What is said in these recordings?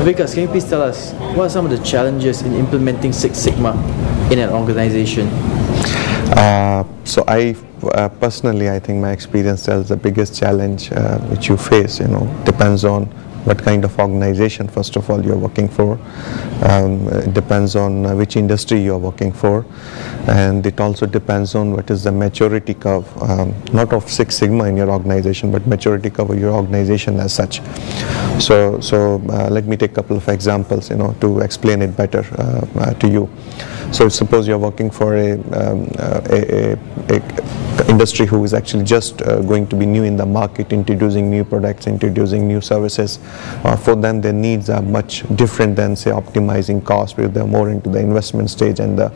So Vikas, can you please tell us what are some of the challenges in implementing Six Sigma in an organization? So I personally, I think my experience tells the biggest challenge which you face, depends on what kind of organization, first of all, you're working for. It depends on which industry you're working for. And it also depends on what is the maturity curve, not of Six Sigma in your organization, but maturity curve of your organization as such. So let me take a couple of examples, to explain it better to you. So suppose you're working for a industry who is actually just going to be new in the market, introducing new products, introducing new services. For them, their needs are much different than, say, optimizing costs, where they're more into the investment stage and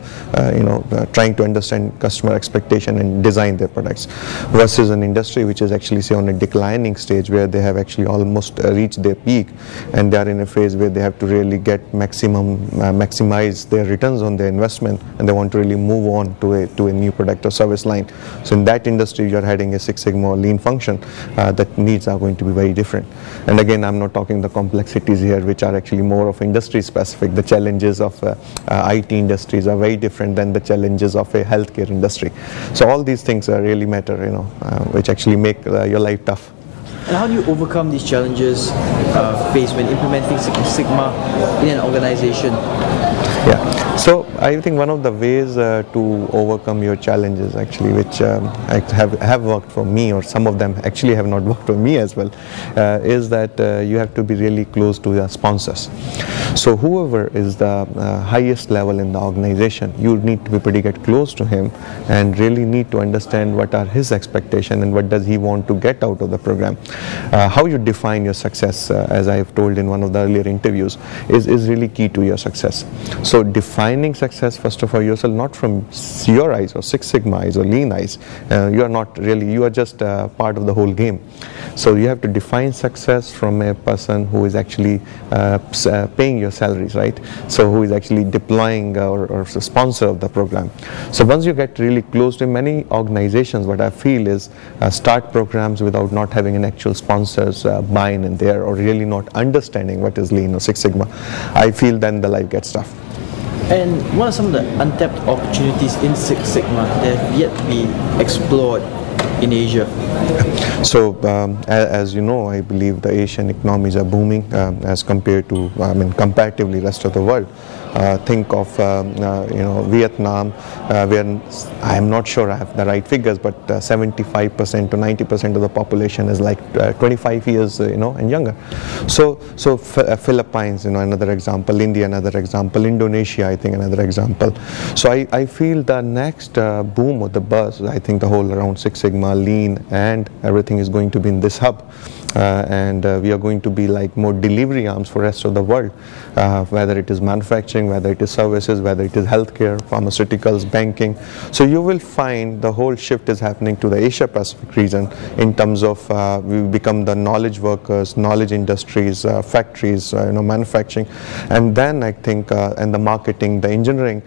trying to understand customer expectation and design their products. Versus an industry which is actually, say, on a declining stage, where they have actually almost reached their peak, and they are in a phase where they have to really get maximize their returns on their investment, and they want to really move on to a new product or service line. So in that industry, you're having a Six Sigma or lean function, that needs are going to be very different. And again, I'm not talking the complexities here, which are actually more of industry specific. The challenges of IT industries are very different than the challenges of a healthcare industry. So all these things really matter, which actually make your life tough. And how do you overcome these challenges faced when implementing Six Sigma in an organization? Yeah, so I think one of the ways to overcome your challenges, actually, which have worked for me, or some of them actually have not worked for me as well, is that you have to be really close to the sponsors. So whoever is the highest level in the organization, you need to be pretty close to him and really need to understand what are his expectations and what does he want to get out of the program. How you define your success, as I've told in one of the earlier interviews, is really key to your success. So defining success, first of all, yourself, not from your eyes or Six Sigma eyes or lean eyes. You are not really, you are just part of the whole game. So you have to define success from a person who is actually paying your salaries, right? So who is actually deploying or a sponsor of the program. So once you get really close to many organizations, what I feel is start programs without not having an actual sponsors buy-in in there, or really not understanding what is lean or Six Sigma. I feel then the life gets tough. And what are some of the untapped opportunities in Six Sigma that have yet to be explored in Asia? So, as you know, I believe the Asian economies are booming as compared to, comparatively rest of the world. Think of, Vietnam, where I am not sure I have the right figures, but 75% to 90% of the population is like 25 years, and younger. So Philippines, another example. India, another example. Indonesia, I think, another example. So I feel the next boom or the buzz, I think the whole around Six Sigma, lean, and everything is going to be in this hub. And we are going to be like more delivery arms for the rest of the world, whether it is manufacturing, whether it is services, whether it is healthcare, pharmaceuticals, banking. So you will find the whole shift is happening to the Asia Pacific region in terms of we become the knowledge workers, knowledge industries, factories, manufacturing, and then I think and the marketing, the engineering,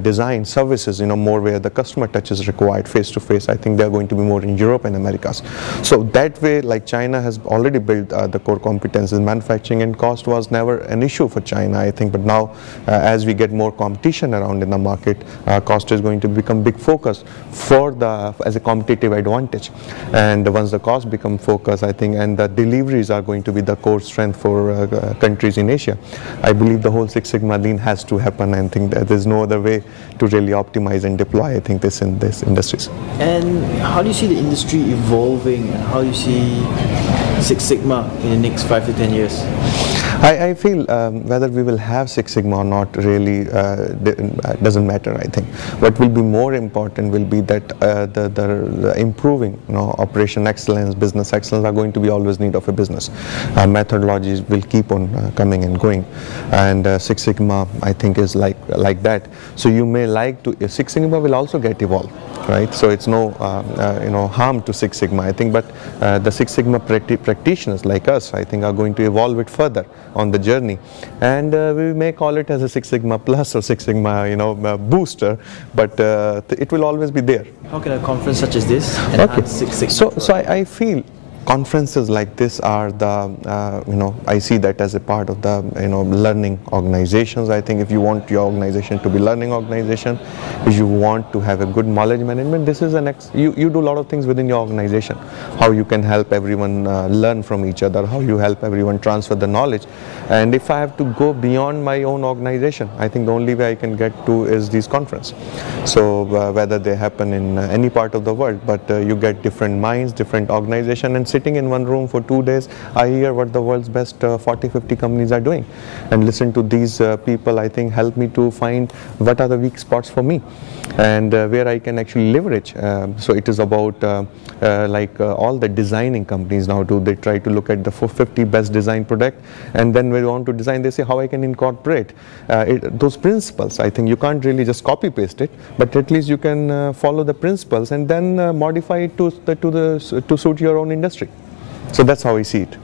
design, services, more where the customer touch is required face to face. I think they are going to be more in Europe and Americas. So that way, like China has already built the core competences in manufacturing, and cost was never an issue for China, I think. But now, as we get more competition around in the market, cost is going to become big focus as a competitive advantage. And once the cost become focus, I think, and the deliveries are going to be the core strength for countries in Asia, I believe the whole Six Sigma lean has to happen. And I think that there's no other way to really optimize and deploy, I think, this in these industries. And how do you see the industry evolving, and how do you see Six Sigma in the next 5 to 10 years? I feel whether we will have Six Sigma or not really doesn't matter, I think. What will be more important will be that the improving operation excellence, business excellence are going to be always need of a business. Methodologies will keep on coming and going, and Six Sigma, I think, is like that. So you may like to, Six Sigma will also get evolved, right? So it's no harm to Six Sigma, I think, but the Six Sigma practitioners like us, I think, are going to evolve it further on the journey, and we may call it as a Six Sigma plus or Six Sigma booster, but it will always be there. How can a conference such as this enhance Six Sigma? So I feel conferences like this are the, I see that as a part of the, learning organizations. I think if you want your organization to be learning organization, if you want to have a good knowledge management, this is you do a lot of things within your organization. How you can help everyone learn from each other, how you help everyone transfer the knowledge. And if I have to go beyond my own organization, I think the only way I can get to is these conferences. So whether they happen in any part of the world, but you get different minds, different organizations, and sitting in one room for 2 days, I hear what the world's best 40-50 companies are doing, and listen to these people. I think help me to find what are the weak spots for me, and where I can actually leverage. So it is about all the designing companies now do. They try to look at the 50 best design product, and then when they want to design, they say how I can incorporate those principles. I think you can't really just copy paste it, but at least you can follow the principles and then modify it to suit your own industry. So that's how I see it.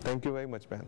Thank you very much, man.